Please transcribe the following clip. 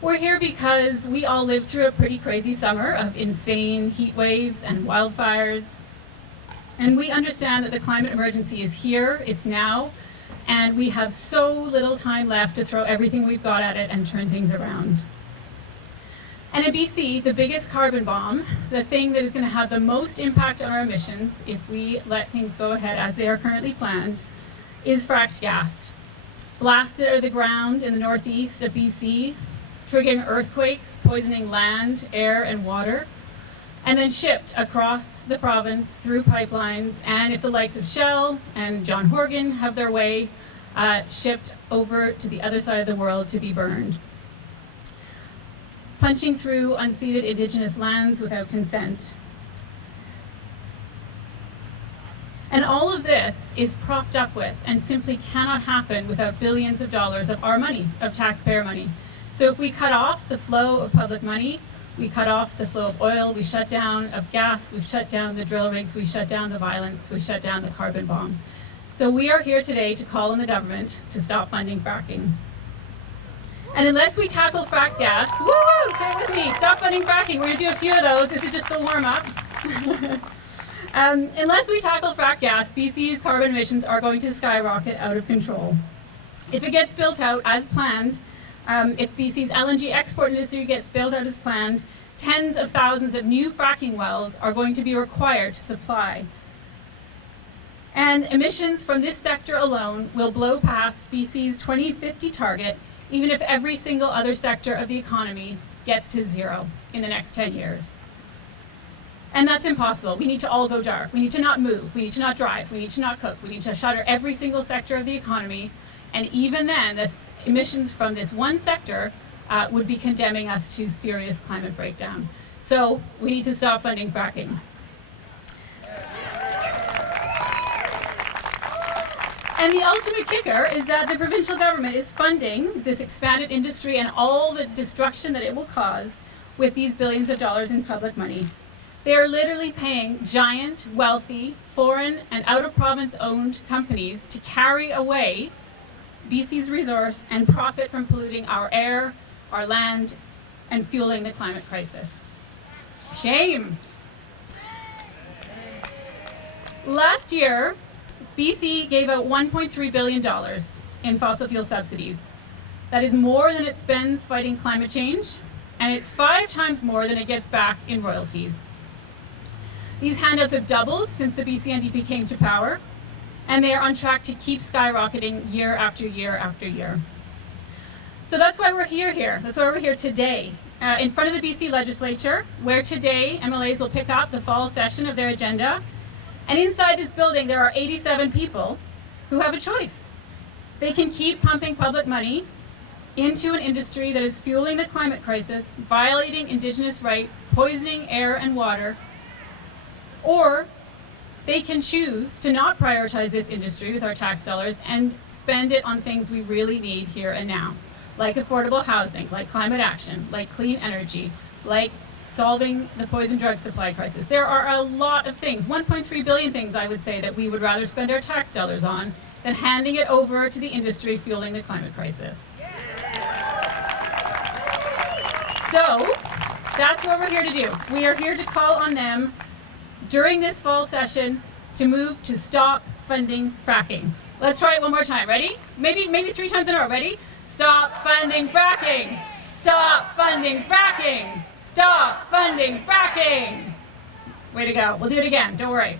We're here because we all lived through a pretty crazy summer of insane heat waves and wildfires. And we understand that the climate emergency is here, it's now, and we have so little time left to throw everything we've got at it and turn things around. And in BC, the biggest carbon bomb, the thing that is going to have the most impact on our emissions if we let things go ahead as they are currently planned, is fracked gas. Blasted out of the ground in the northeast of BC, triggering earthquakes, poisoning land, air, and water, and then shipped across the province through pipelines, and if the likes of Shell and John Horgan have their way, shipped over to the other side of the world to be burned. Punching through unceded Indigenous lands without consent. And all of this is propped up with and simply cannot happen without billions of dollars of our money, of taxpayer money. So if we cut off the flow of public money, we cut off the flow of oil, we shut down of gas, we've shut down the drill rigs, we shut down the violence, we shut down the carbon bomb. So we are here today to call on the government to stop funding fracking. And unless we tackle frack gas, woo, say it with me, stop funding fracking. We're going to do a few of those. This is just the warm-up. Unless we tackle frack gas, BC's carbon emissions are going to skyrocket out of control. If it gets built out as planned, if BC's LNG export industry gets built out as planned, tens of thousands of new fracking wells are going to be required to supply. And emissions from this sector alone will blow past BC's 2050 target, even if every single other sector of the economy gets to zero in the next 10 years. And that's impossible. We need to all go dark. We need to not move. We need to not drive. We need to not cook. We need to shutter every single sector of the economy. And even then, this emissions from this one sector would be condemning us to serious climate breakdown. So we need to stop funding fracking. And the ultimate kicker is that the provincial government is funding this expanded industry and all the destruction that it will cause with these billions of dollars in public money. They are literally paying giant, wealthy, foreign, and out-of-province owned companies to carry away BC's resource and profit from polluting our air, our land, and fueling the climate crisis. Shame. Last year, BC gave out $1.3 billion in fossil fuel subsidies. That is more than it spends fighting climate change, and it's 5 times more than it gets back in royalties. These handouts have doubled since the BC NDP came to power, and they are on track to keep skyrocketing year after year after year. So that's why we're here. That's why we're here today, in front of the BC legislature, where today MLAs will pick up the fall session of their agenda. And inside this building, there are 87 people who have a choice. They can keep pumping public money into an industry that is fueling the climate crisis, violating Indigenous rights, poisoning air and water, or they can choose to not prioritize this industry with our tax dollars and spend it on things we really need here and now, like affordable housing, like climate action, like clean energy, like solving the poison drug supply crisis. There are a lot of things, 1.3 billion things I would say, that we would rather spend our tax dollars on than handing it over to the industry fueling the climate crisis. So that's what we're here to do. We are here to call on them during this fall session to move to stop funding fracking. Let's try it one more time. Ready? Maybe 3 times in a row. Ready? Stop funding fracking! Stop funding fracking! Stop funding fracking! Way to go. We'll do it again. Don't worry.